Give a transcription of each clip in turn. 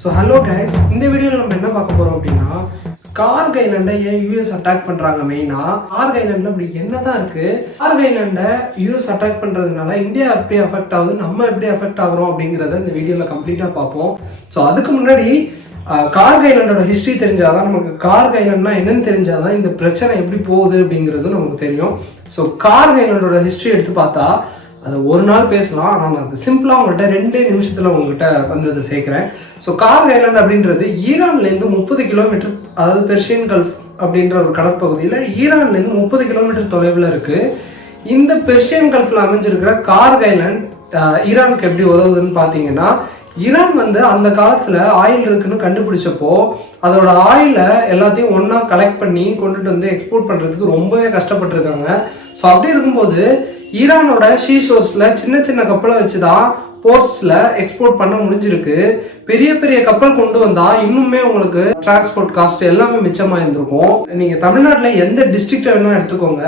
So hello guys, இந்த வீடியோவில் நம்ம என்ன பார்க்க போகிறோம் அப்படின்னா, கார்க் ஐலாண்டை ஏன் யூஎஸ் அட்டாக் பண்ணுறாங்க. மெயினாக கார்க் ஐலாண்டில் அப்படி என்ன தான் இருக்குது, கார்க் ஐலாண்டை யூஎஸ் அட்டாக் பண்ணுறதுனால இந்தியா எப்படி அஃபெக்ட் ஆகுது, நம்ம எப்படி அஃபெக்ட் ஆகிறோம் அப்படிங்கிறத இந்த வீடியோவில் கம்ப்ளீட்டாக பார்ப்போம். ஸோ அதுக்கு முன்னாடி கார்க் ஐலாண்டோட ஹிஸ்ட்ரி தெரிஞ்சாதான், நமக்கு கார்க் ஐலாண்ட்னா என்னன்னு தெரிஞ்சாதான் இந்த பிரச்சனை எப்படி போகுது அப்படிங்கிறது நமக்கு தெரியும். ஸோ கார்க் ஐலாண்டோட ஹிஸ்ட்ரி எடுத்து பார்த்தா அதை ஒரு நாள் பேசலாம், ஆனால் நான் அது சிம்பிளாக உங்கள்கிட்ட 2 நிமிஷத்தில் உங்கள்கிட்ட வந்து அதை சேர்க்குறேன். ஸோ கார்க் ஐலாண்ட் அப்படின்றது ஈரான்லேருந்து 30 கிலோமீட்டர், அதாவது பெர்ஷியன் கல்ஃப் அப்படின்ற ஒரு கடற்பகுதியில் ஈரான்லேருந்து 30 கிலோமீட்டர் தொலைவில் இருக்குது. இந்த பெர்ஷியன் கல்ஃபில் அமைஞ்சிருக்கிற கார்க் ஐலாண்ட் ஈரானுக்கு எப்படி உதவுதுன்னு பார்த்தீங்கன்னா, ஈரான் வந்து அந்த காலத்தில் ஆயில் இருக்குன்னு கண்டுபிடிச்சப்போ அதோட ஆயிலை எல்லாத்தையும் ஒன்றா கலெக்ட் பண்ணி கொண்டுட்டு வந்து எக்ஸ்போர்ட் பண்ணுறதுக்கு ரொம்பவே கஷ்டப்பட்டுருக்காங்க. ஸோ அப்படி இருக்கும்போது ஈரானோட ஷீஷோர்ஸில் சின்ன சின்ன கப்பலை வச்சு தான் போர்ட்ஸில் எக்ஸ்போர்ட் பண்ண முடிஞ்சிருக்கு. பெரிய பெரிய கப்பல் கொண்டு வந்தால் இன்னுமே உங்களுக்கு டிரான்ஸ்போர்ட் காஸ்ட் எல்லாமே மிச்சமாக இருந்திருக்கும். நீங்கள் தமிழ்நாட்டில் எந்த டிஸ்ட்ரிக்டை வேணால் எடுத்துக்கோங்க,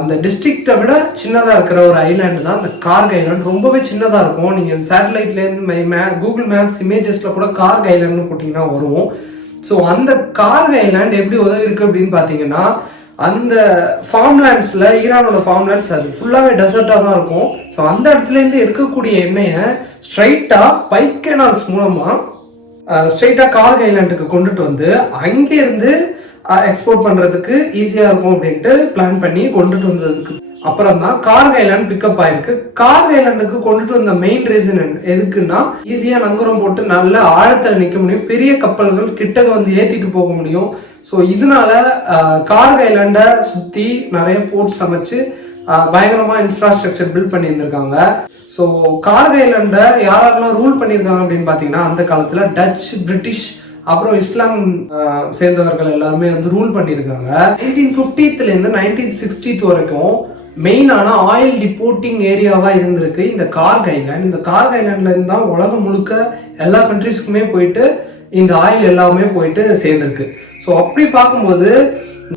அந்த டிஸ்ட்ரிக்டை விட சின்னதாக இருக்கிற ஒரு ஐலாண்டு தான் அந்த கார்க் ஐலாண்ட். ரொம்பவே சின்னதாக இருக்கும். நீங்கள் சேட்டலைட்லேருந்து கூகுள் மேப்ஸ் இமேஜஸில் கூட கார்க் ஐலாண்ட்னு போட்டிங்கன்னா வரும். ஸோ அந்த கார்க் ஐலாண்ட் எப்படி உதவி இருக்குது அப்படின்னு பார்த்தீங்கன்னா, அந்த ஃபார்ம்லேண்ட்ஸில், ஈரானோட ஃபார்ம்லேண்ட்ஸ் அது ஃபுல்லாகவே டெசர்ட்டாக தான் இருக்கும். ஸோ அந்த இடத்துலேருந்து எடுக்கக்கூடிய எண்ணெயை ஸ்ட்ரைட்டாக பைப் கேனால்ஸ் மூலமாக ஸ்ட்ரைட்டாக கார்க் ஐலாண்டுக்கு கொண்டுட்டு வந்து அங்கேருந்து எக்ஸ்போர்ட் பண்ணுறதுக்கு ஈஸியாக இருக்கும் அப்படின்ட்டு பிளான் பண்ணி கொண்டுட்டு வந்ததுக்கு அப்புறம் தான் கார்க் ஐலாண்ட் பிக்கப் ஆயிருக்கு. கார்க் ஐலாண்டுக்கு கொண்டுட்டு வந்த மெயின் ரீசன் எதுக்குன்னா, ஈஸியாக நங்கரம் போட்டு நல்ல ஆழத்தில் நிற்க முடியும், பெரிய கப்பல்கள் கிட்ட வந்து ஏற்றிட்டு போக முடியும். ஸோ இதனால கார்க் ஐலாண்டை சுற்றி நிறைய போர்ட்ஸ் அமைச்சு பயங்கரமாக இன்ஃப்ராஸ்ட்ரக்சர் பில்ட் பண்ணியிருந்திருக்காங்க. ஸோ கார்க் ஐலாண்டை யாரெல்லாம் ரூல் பண்ணியிருக்காங்க அப்படின்னு பார்த்தீங்கன்னா, அந்த காலத்தில் டச், பிரிட்டிஷ், அப்புறம் இஸ்லாம் சேர்ந்தவர்கள் எல்லாருமே வந்து ரூல் பண்ணியிருக்காங்க. 1950லேருந்து 1960 வரைக்கும் மெயினான ஆயில் டிப்போர்ட்டிங் ஏரியாவாக இருந்திருக்கு இந்த கார்க் ஐலாண்ட். இந்த கார்க் ஐலாண்ட்லேருந்து தான் உலகம் முழுக்க எல்லா கண்ட்ரிஸ்க்குமே போயிட்டு இந்த ஆயில் எல்லாமே போயிட்டு சேர்ந்துருக்கு. ஸோ அப்படி பார்க்கும்போது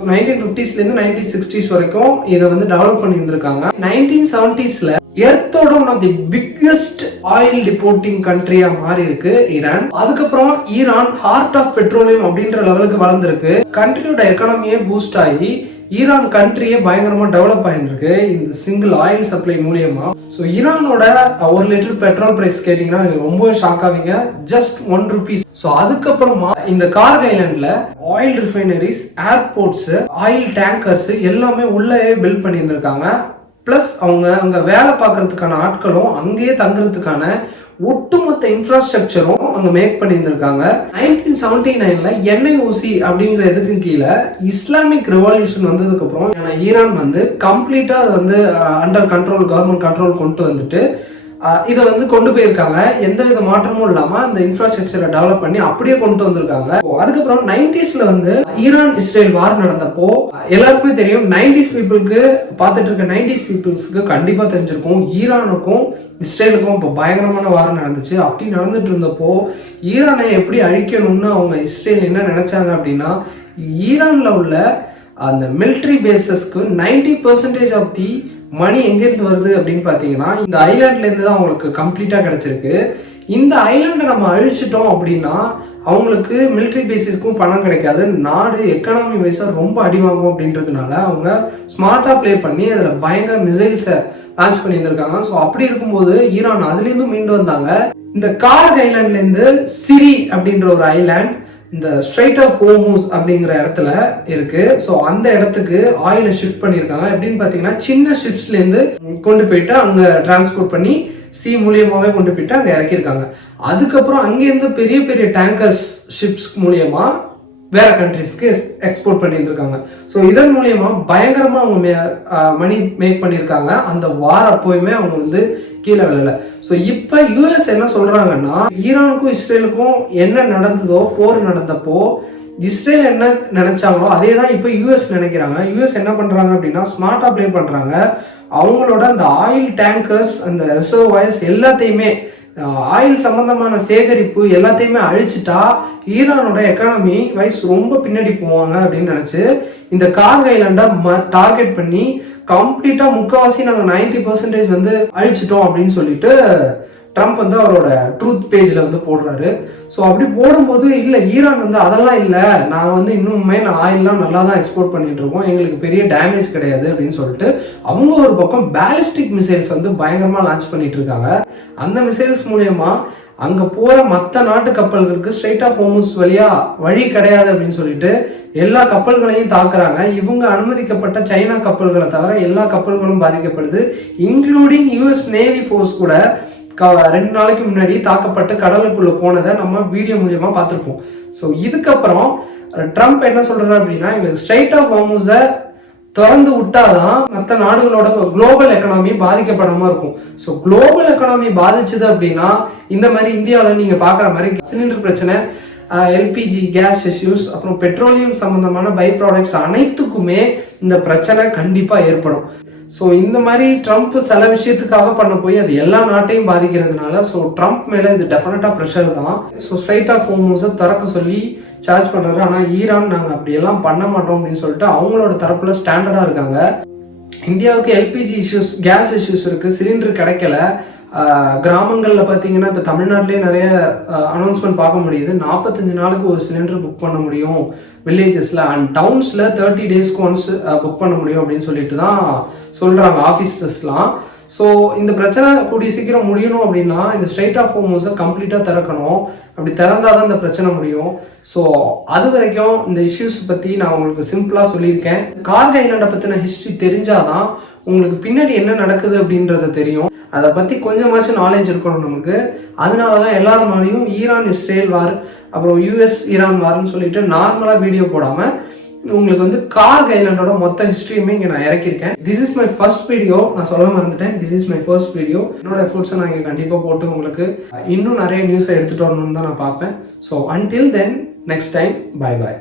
1950ஸ்லேருந்து 1960s வரைக்கும் இதை வந்து டெவலப் பண்ணியிருந்திருக்காங்க. 1970ஸ்ல எர்த்தோட one of the biggest oil exporting கண்ட்ரியா மாறி இருக்கு ஈரான். அதுக்கப்புறம் ஈரான் ஹார்ட் ஆஃப் பெட்ரோலியம் அப்படின்ற லெவலுக்கு வளர்ந்துருக்கு. கண்ட்ரியோட எக்கானமியே பூஸ்ட் ஆகி ஈரான் கண்ட்ரியே பயங்கரமா டெவலப் ஆயிருந்திருக்கு இந்த சிங்கிள் ஆயில் சப்ளை மூலியமா. ஸோ ஈரானோட 1 லிட்டர் பெட்ரோல் பிரைஸ் கேட்டீங்கன்னா நீங்க ரொம்ப ஷாக் ஆவீங்க, ஜஸ்ட் ₹1. ஸோ அதுக்கப்புறமா இந்த கார்க் ஐலாண்ட்ல oil refineries, airports, oil tankers எல்லாமே உள்ளே பில்ட் பண்ணியிருந்திருக்காங்க. பிளஸ் அவங்க அங்கே வேலை பார்க்கறதுக்கான ஆட்களும் அங்கேயே தங்குறதுக்கான ஒட்டுமொத்த இன்ஃப்ராஸ்ட்ரக்சரும் அங்கே மேக் பண்ணியிருந்திருக்காங்க. 1979ல NIOC அப்படிங்கிற எதுக்கு கீழே இஸ்லாமிக் ரெவல்யூஷன் வந்ததுக்கு அப்புறம் ஈரான் வந்து கம்ப்ளீட்டாக அது வந்து அண்டர் கண்ட்ரோல், கவர்மெண்ட் கண்ட்ரோல் கொண்டு வந்துட்டு இதை வந்து கொண்டு போயிருக்காங்க. எந்த வித மாற்றமும் இல்லாமல் அந்த இன்ஃப்ராஸ்ட்ரக்சரை டெவலப் பண்ணி அப்படியே கொண்டு வந்திருக்காங்க. அதுக்கப்புறம் 90ஸ்ல வந்து ஈரான் இஸ்ரேல் வார் நடந்தப்போ எல்லாருக்குமே தெரியும், 90s பீப்புளுக்கு பார்த்துட்டு இருக்க 90s பீப்புள்ஸ்க்கு கண்டிப்பாக தெரிஞ்சிருக்கும், ஈரானுக்கும் இஸ்ரேலுக்கும் இப்போ பயங்கரமான வார் நடந்துச்சு. அப்படி நடந்துட்டு இருந்தப்போ ஈரானை எப்படி அழிக்கணும்னு அவங்க இஸ்ரேல் என்ன நினைச்சாங்க அப்படின்னா, ஈரானில் உள்ள அந்த மிலிட்ரி பேசஸ்க்கு 90% ஆஃப் தி மணி எங்கேருந்து வருது அப்படின்னு பார்த்தீங்கன்னா இந்த ஐலாண்ட்லேருந்து தான் அவங்களுக்கு கம்ப்ளீட்டாக கிடச்சிருக்கு. இந்த ஐலாண்டை நம்ம அழிச்சிட்டோம் அப்படின்னா அவங்களுக்கு மிலிட்ரி பேசிஸ்க்கும் பணம் கிடைக்காது, நாடு எக்கனாமி வைஸாக ரொம்ப அடி வாங்கும் அப்படின்றதுனால அவங்க ஸ்மார்ட்டாக ப்ளே பண்ணி அதில் பயங்கர மிசைல்ஸை லான்ச் பண்ணியிருந்திருக்காங்க. ஸோ அப்படி இருக்கும்போது ஈரான் அதுலேருந்து மீண்டு வந்தாங்க. இந்த கார்க் ஐலாண்ட்லேருந்து சிரி அப்படின்ற ஒரு ஐலாண்ட் இந்த ஸ்ட்ரைட் ஆஃப் ஹோர்முஸ் அப்படிங்கிற இடத்துல இருக்கு. ஸோ அந்த இடத்துக்கு ஆயிலை ஷிஃப்ட் பண்ணியிருக்காங்க. எப்படின்னு பார்த்தீங்கன்னா, சின்ன ஷிப்ஸ்லேருந்து கொண்டு போயிட்டு அங்கே டிரான்ஸ்போர்ட் பண்ணி சி மூலியமாகவே கொண்டு போயிட்டு அங்கே இறக்கியிருக்காங்க. அதுக்கப்புறம் அங்கேருந்து பெரிய பெரிய டேங்கர்ஸ் ஷிப்ஸ் மூலியமா வேற கண்ட்ரிஸ்க்கு எக்ஸ்போர்ட் பண்ணியிருந்திருக்காங்க. ஸோ இதன் மூலியமா பயங்கரமாக அவங்க மணி மேக் பண்ணியிருக்காங்க. அந்த வார் அப்போயுமே அவங்க வந்து கீழே விழல. ஸோ இப்போ யூஎஸ் என்ன சொல்றாங்கன்னா, ஈரானுக்கும் இஸ்ரேலுக்கும் என்ன நடந்ததோ, போர் நடந்தப்போ இஸ்ரேல் என்ன நினைச்சாங்களோ அதே தான் இப்போ யூஎஸ் நினைக்கிறாங்க. யூஎஸ் என்ன பண்றாங்க அப்படின்னா, ஸ்மார்ட்டா ப்ளே பண்றாங்க. அவங்களோட அந்த ஆயில் டேங்கர்ஸ், அந்த ரிசர்வாயர்ஸ் எல்லாத்தையுமே, ஆயில் சம்பந்தமான சேகரிப்பு எல்லாத்தையுமே அழிச்சிட்டா ஈரானோட எக்கானமி வைஸ் ரொம்ப பின்னாடி போவாங்க அப்படின்னு நினைச்சு இந்த கார்க் ஐலாண்டை டார்கெட் பண்ணி கம்ப்ளீட்டா முக்கால்வாசி நாங்கள் 90% வந்து அழிச்சிட்டோம் அப்படின்னு சொல்லிட்டு ட்ரம்ப் வந்து அவரோட ட்ரூத் பேஜில் வந்து போடுறாரு. ஸோ அப்படி போடும்போது இல்லை ஈரான் வந்து அதெல்லாம் இல்லை, நான் வந்து இன்னுமே நான் ஆயிலெலாம் நல்லா தான் எக்ஸ்போர்ட் பண்ணிட்டு இருக்கோம், எங்களுக்கு பெரிய டேமேஜ் கிடையாது அப்படின்னு சொல்லிட்டு அவங்க ஒரு பக்கம் பேலிஸ்டிக் மிசைல்ஸ் வந்து பயங்கரமாக லான்ச் பண்ணிட்டு இருக்காங்க. அந்த மிசைல்ஸ் மூலயமா அங்கே போகிற மற்ற நாட்டு கப்பல்களுக்கு ஸ்ட்ரெயிட் ஆஃப் ஹோர்முஸ் வழி கிடையாது அப்படின்னு சொல்லிட்டு எல்லா கப்பல்களையும் தாக்குறாங்க. இவங்க அனுமதிக்கப்பட்ட சைனா கப்பல்களை தவிர எல்லா கப்பல்களும் பாதிக்கப்படுது. இன்க்ளூடிங் யூஎஸ் நேவி ஃபோர்ஸ் கூட 2 நாளைக்கு முன்னாடி தாக்கப்பட்டு கடலுக்குள்ள போனதை நம்ம வீடியோ மூலியமா பார்த்துருப்போம். ஸோ இதுக்கப்புறம் ட்ரம்ப் என்ன சொல்றாரு அப்படின்னா, எங்களுக்கு ஸ்ட்ரெயிட் ஆஃப் ஹோர்முஸை திறந்து விட்டாதான் மற்ற நாடுகளோட குளோபல் எக்கனாமி பாதிக்கப்படாம இருக்கும். ஸோ குளோபல் எக்கனாமி பாதிச்சுது அப்படின்னா இந்த மாதிரி இந்தியாவில் நீங்க பாக்குற மாதிரி சிலிண்டர் பிரச்சனை, எல்பிஜி கேஸ் இஷ்யூஸ், அப்புறம் பெட்ரோலியம் சம்பந்தமான பை ப்ராடக்ட்ஸ் அனைத்துக்குமே இந்த பிரச்சனை கண்டிப்பா ஏற்படும். ஸோ இந்த மாதிரி ட்ரம்ப் சில விஷயத்துக்காக பண்ண போய் அது எல்லா நாட்டையும் பாதிக்கிறதுனால ஸோ ட்ரம்ப் மேலே இது டெஃபினட்டாக ப்ரெஷர் தான். ஸோ ஸ்ட்ரைட் ஆஃப் ஹோர்முஸை திறக்க சொல்லி சார்ஜ் பண்ணுறாரு. ஆனால் ஈரான் நாங்கள் அப்படியெல்லாம் பண்ண மாட்டோம் அப்படின்னு சொல்லிட்டு அவங்களோட தரப்புல ஸ்டாண்டர்டாக இருக்காங்க. இந்தியாவுக்கு எல்பிஜி இஷ்யூஸ், கேஸ் இஷ்யூஸ் இருக்குது, சிலிண்டர் கிடைக்கல. கிராமங்களில் பார்த்தீங்கன்னா இப்போ தமிழ்நாட்டிலே நிறைய அனௌன்ஸ்மெண்ட் பார்க்க முடியுது. 45 நாளுக்கு ஒரு சிலிண்டர் புக் பண்ண முடியும் வில்லேஜஸில், அண்ட் டவுன்ஸில் 30 டேஸ்க்கு ஒன்ஸ் புக் பண்ண முடியும் அப்படின்னு சொல்லிட்டு தான் சொல்கிறாங்க ஆஃபீஸர்ஸ்லாம். ஸோ இந்த பிரச்சனை கூடிய சீக்கிரம் முடியணும் அப்படின்னா இந்த ஸ்ட்ரெயிட் ஆஃப் ஹோர்முஸை கம்ப்ளீட்டாக திறக்கணும். அப்படி திறந்தால் தான் இந்த பிரச்சனை முடியும். ஸோ அது வரைக்கும் இந்த இஷ்யூஸ் பற்றி நான் உங்களுக்கு சிம்பிளாக சொல்லியிருக்கேன். கார்கோ ஐலாண்டை பற்றின ஹிஸ்ட்ரி தெரிஞ்சாதான் உங்களுக்கு பின்னாடி என்ன நடக்குது அப்படின்றது தெரியும். அதை பற்றி கொஞ்சமாச்சும் நாலேஜ் இருக்கணும் நமக்கு. அதனால தான் எல்லாரும் மாதிரியும் ஈரான் இஸ்ரேல் வார், அப்புறம் யூஎஸ் ஈரான் வார்னு சொல்லிட்டு நார்மலாக வீடியோ போடாமல் உங்களுக்கு வந்து கார்கோ ஐலாண்டோட மொத்த ஹிஸ்ட்ரியுமே இங்கே நான் இறக்கியிருக்கேன். This is my first video, நான் சொல்ல மறந்துட்டேன். This is my first video. என்னோட எஃபோர்ட்ஸை நான் இங்கே கண்டிப்பாக போட்டு உங்களுக்கு இன்னும் நிறைய நியூஸை எடுத்துகிட்டு வரணும்னு தான் நான் பார்ப்பேன். So until then, next time, bye bye.